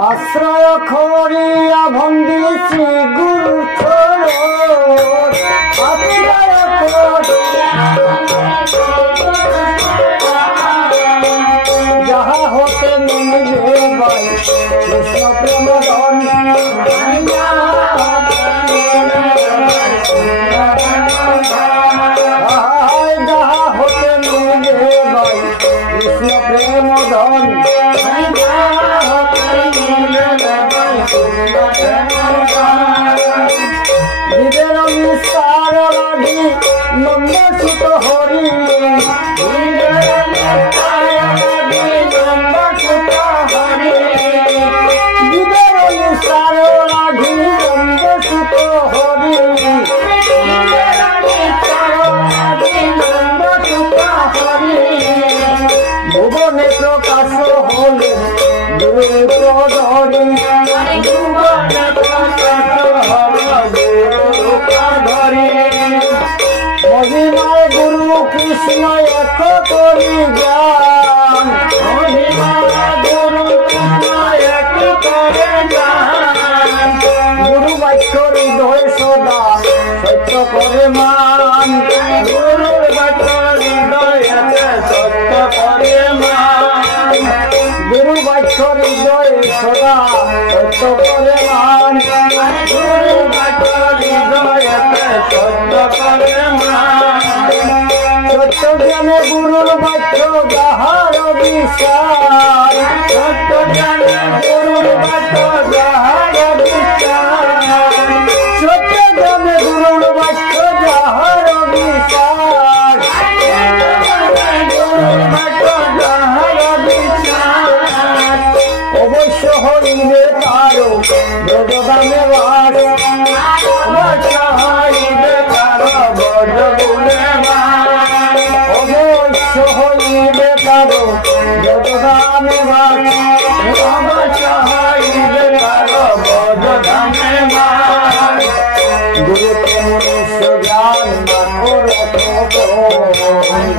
আশ্রয় খরিয়া ভন্দিছি গুরু যাহা হতে মিলবে বাই কৃষ্ণ প্রেম ধন যাহা হতে মিলবে বাই কৃষ্ণ প্রেম ধন জীবের নিস্তার লাগি নন্দ সুত হরি জীবের নিস্তার লাগি নন্দ সুত হরি ভুবনে প্রকাশ হলে গুরু ধরি ভুবনে প্রকাশ হলে গুরু ধরি মহিমায় গুরু কৃষ্ণ এক করি জ্ঞান মহিমায় গুরু কৃষ্ণ এক করে জ্ঞান গুরু বাক্য হৃদয় সদা সত্য করে মান গুরুর বাক্য হৃদয় সত্য করে মান গুরু বাক্য হৃদয় সদা সত্য করে মান গুরু বাক্য হৃদয় সত্য করে মান সত্য জ্ঞানে গুরুর বাক্য যাহার বিশ্বাস সত্য জ্ঞানে গুরুর বাক্য যাহার বিশ্বাস সত্য জ্ঞানে গুরুর বাক্য যাহার বিশ্বাস গুরুর বাক্য যাহার বিশ্বাস অবশ্য হইবে কারো ব্রজদানে বাস অবশ্য হইবে কারো ব্রজগুণে বাস অবশ্য হইবে কারো ব্রজদানে বাস অবশ্য হইবে কারো ব্রজদানে বাস গুরুকে মনুষ্য জ্ঞান না করো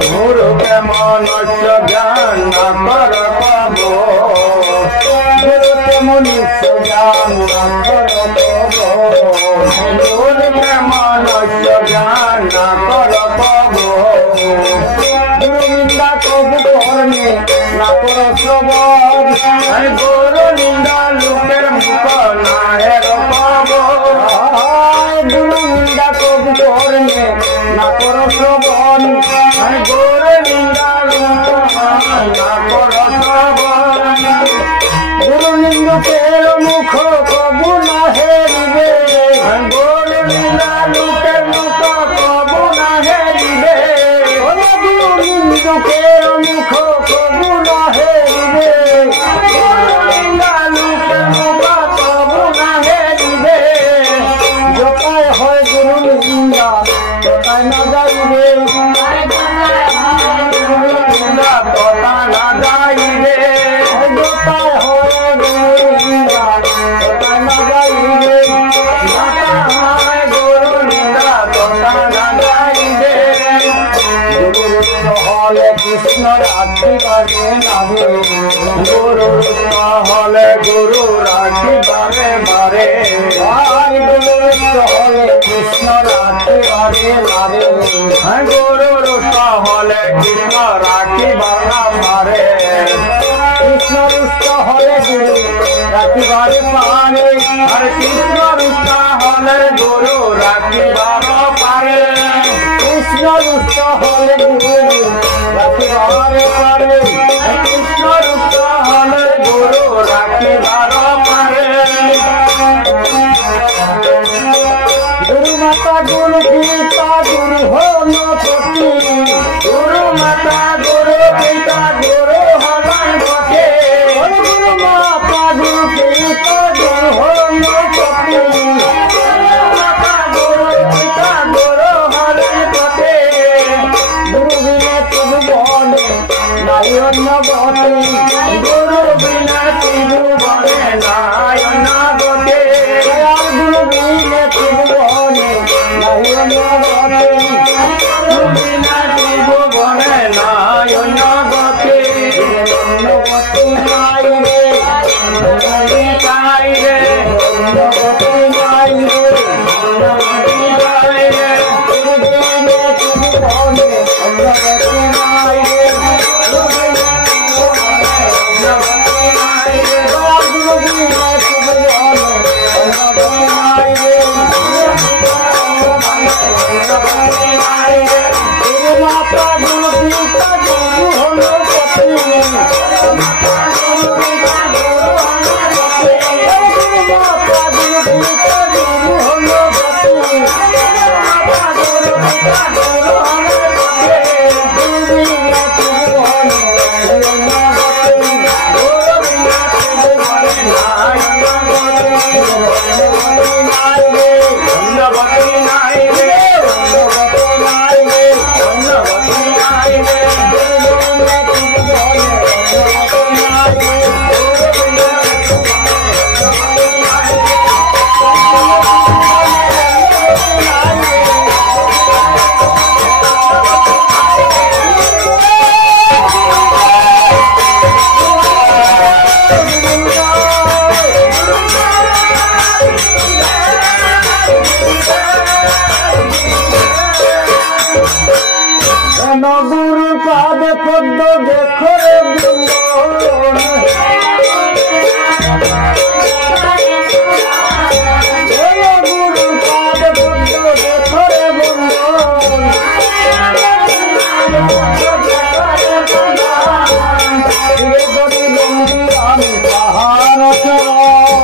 গুরুকে মনুষ্য জ্ঞান না করো গুরুকে মনুষ্য জ্ঞান না করো গুরুকে মনুষ্য জ্ঞান না করো গুরু নিন্দা কবু করনে না করো শ্রবণ গুরু নিন্দা লোকের মুখ না হেরো গুরু নিন্দা কবু করনে না করো শ্রবণ গুরু নিন্দা লোক না করো শ্রবণ গুরু নিন্দুকের মুখ কবু না হেরিবে গুরু নিন্দা লোকের মুখ কবু না হেরিবে গুরু নিন্দুকের মুখ কবু না হেরিবে গুরু নিন্দা লোকের মুখ কবু না হেরিবে যতায় হয় গুরু নিন্দা ততায় না যাইবে গুরু নিন্দা ততা না যাইবে যতায় হয় গুরু নিন্দা ততায় না যাইবে যতায় গুরু নিন্দা ততা না যাইবে গুরু হলে কৃষ্ণ রাখিবারে নামে গুরু হলে গুরু রাখিবারে বারে গুরু হলে কৃষ্ণ রাখিবারে নামে গুরু হলে কৃষ্ণ রাখিবার পারে কৃষ্ণ রুষ্ট হলে গুরু রাখিবারে পারে আর কৃষ্ণ রুষ্ট হলে গুরু রাখিবার পারে কৃষ্ণ রুষ্ট হলে গুরু রাখিবারে পারে কৃষ্ণ রুষ্ট হলে গুরু রাখিবার পারে গুরু মাতা গুরু পিতা গুরু হল পতি গুরু মাতা গুরু পিতা গুরু হলেন পতি গুরু মাতা গুরু পিতা গুরু হল পতি মাতা গুরু পিতা গুরু হলেন পতি গুরু বিনে তবু বনে না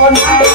Not